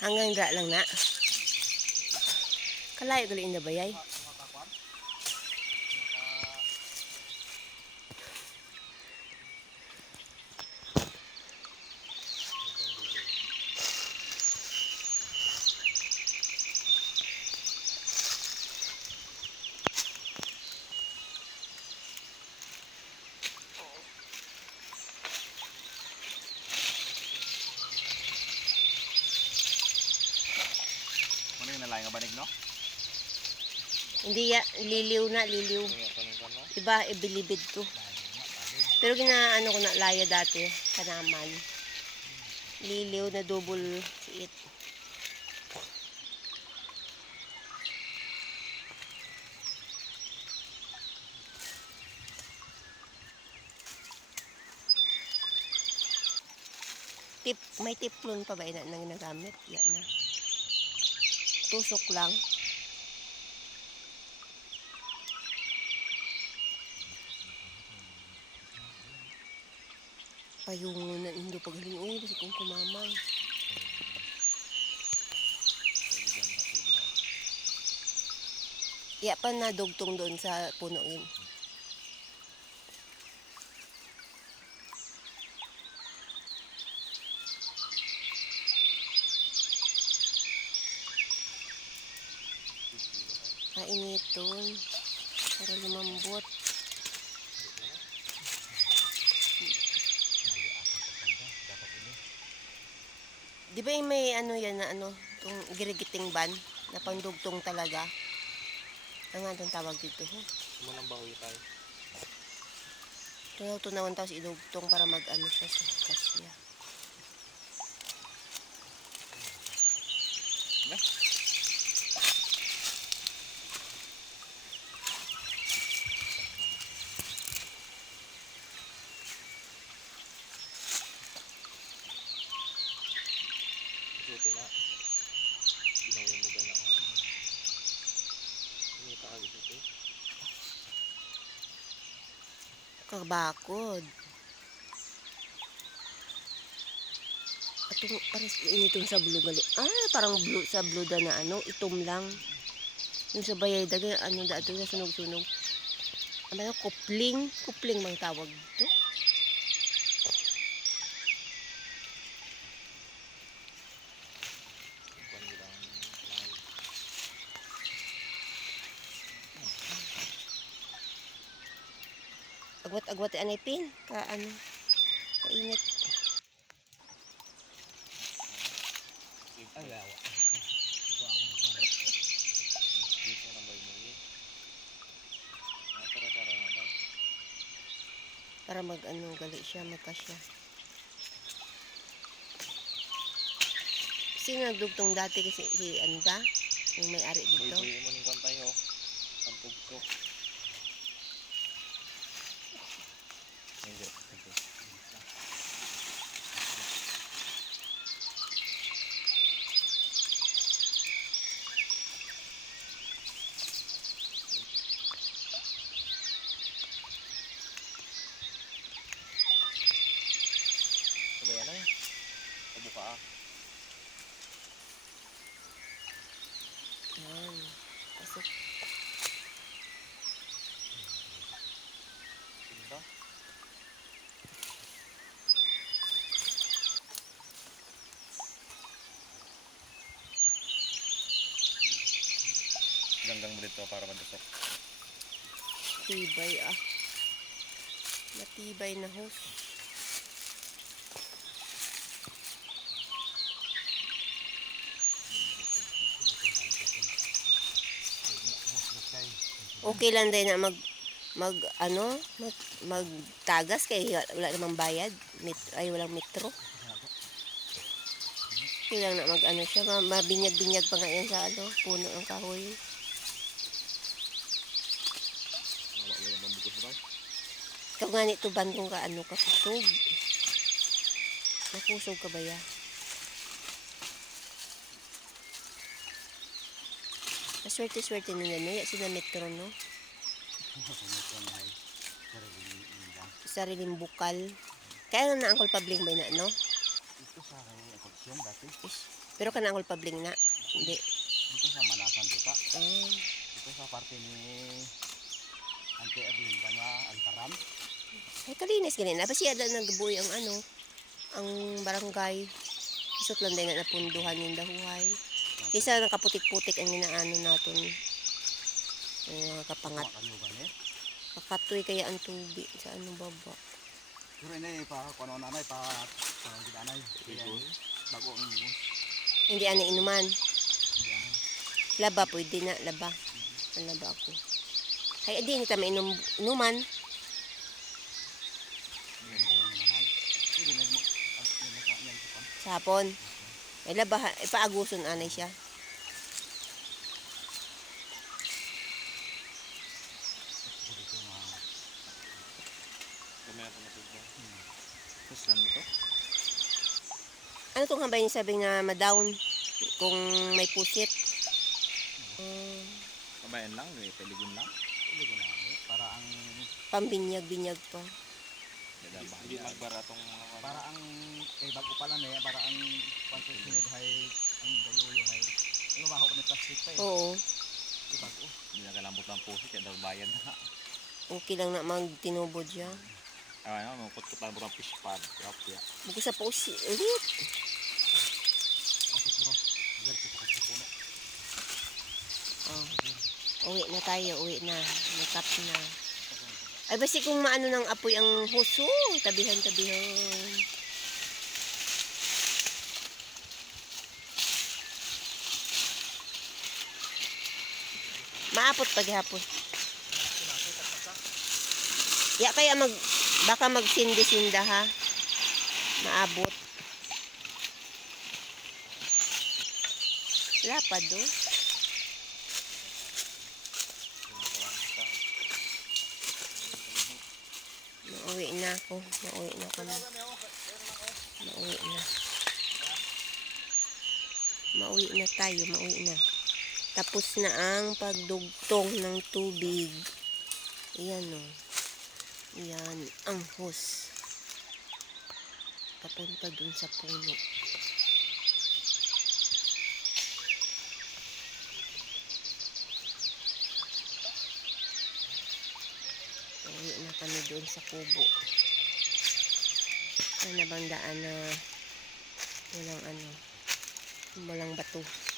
Hanggang dra lang na. Kalayo gali na bayay. Ano yung nalayan nga banig no? Hindi ya, liliw na, liliw. Iba, ibilibid to. Pero ginaano ko na laya dati, kanaman. Liliw na double it. Tip, may tiplon pa ba ina na ginagamit? Yan na. Tusok lang. payungo na hindi pagaling uy basta kung kumamay iya pa na dugtong doon sa puno yun kainiton para lumambot Di ba may ano yan na ano, yung girigiting ban na pandugtong talaga? Ano nga itong tawag dito? Sumunang bawi tayo. Tunaw tunawan tapos idugtong para mag ano siya sa kasya. Suti na. Ginawa mo ba na ako? Hindi ka agad ito. Kabakod. Atong pares initong sa blue gali. Ah, parang blue sa blue da na ano, itom lang. Yung sa bayay daga ano da na sunog-sunog. Ano kupling, kupling mang tawag dito. Agwat-agwat anay pin, ka ano, kainit. Tayo. para mag ano gali siya magkasya sino nagdugtong dati kasi si ano da yung may ari dito Buy-buy mo ng kwan tayo. Ang pugto. Hindi. Hindi. Sabayan na eh. Pabuka ah. yan pasok Sinta. Ganggang mo dito para madusok. tibay ah matibay na hose okay lang din na mag mag ano mag, magtagas kay wala namang bayad mit, ay walang metro. Okay na mag ano siya ma- mabinyag-binyag pa nga yan sa ano puno ng kahoy. Ikaw nga nito bandong ka ano ka kusog. Nakusog ka ba ya Swerte-swerte na na ya sila metro no. Sariling bukal. Kaya na ang Pabling ba na no? Ito sa ako siyang dati. Pero kana ang pabling na. Hindi. Dito sa Manasan dito. Ah. Dito sa parte ni Ante Erlinda nga Antaran. Ay, kalinis ganyan. Apa siya dahil nagbuhay ang ano, ang barangay. Isot lang din na napunduhan yung dahuhay. Kaysa nakaputik-putik ang ginaano natin. Ang mga kapangat. Eh. Kakatoy kaya ang tubig sa ano baba. Pero ini pa kuno nanay pa pa gidanay. Igos. Bago ang igos. Hindi ano inuman. Ano. Laba pwede na, laba. Ang laba ako. Ay, di, hindi tayo mainum, inuman. Na na sa sa. Sa hapon. Ay, laba, ipaaguson anay siya. Ito dito mga Kamaya pa natubang. Tapos lang ito. Ano tong hambay niya sabi nga ma-down kung may pusit? Um, Kamayan lang, eh, peligon lang. Hindi ko na ano, para ang pambinyag-binyag pa. Hindi magbaratong para ang eh bago pa lang eh para ang pagsusunod hay ang dayuyo hay ano ba ako ni plastic pa eh. Oo. Di bago. Hindi nagalambot ng puso, kaya daw bayan na. Okay lang na magtinubod siya. Ay, ano, mangkot-kotan mo ng fish pad. Kapya. Buko sa pusi ulit. Oh. Uwi na tayo, uwi na. Makeup na. Ay, basi kung maano ng apoy ang huso. Tabihan, tabihan. Maapot paghapon. Ya kaya mag baka magsindi-sinda ha. Maabot. Wala pa do. Mauwi na ako. Mauwi na kami. Mauwi na. Mauwi na tayo. Mauwi na. Tapos na ang pagdugtong ng tubig. Ayan o. Ayan. Ang hose. Papunta dun sa puno. Uwi na kami doon sa kubo. Ano bang daan na walang ano, walang bato.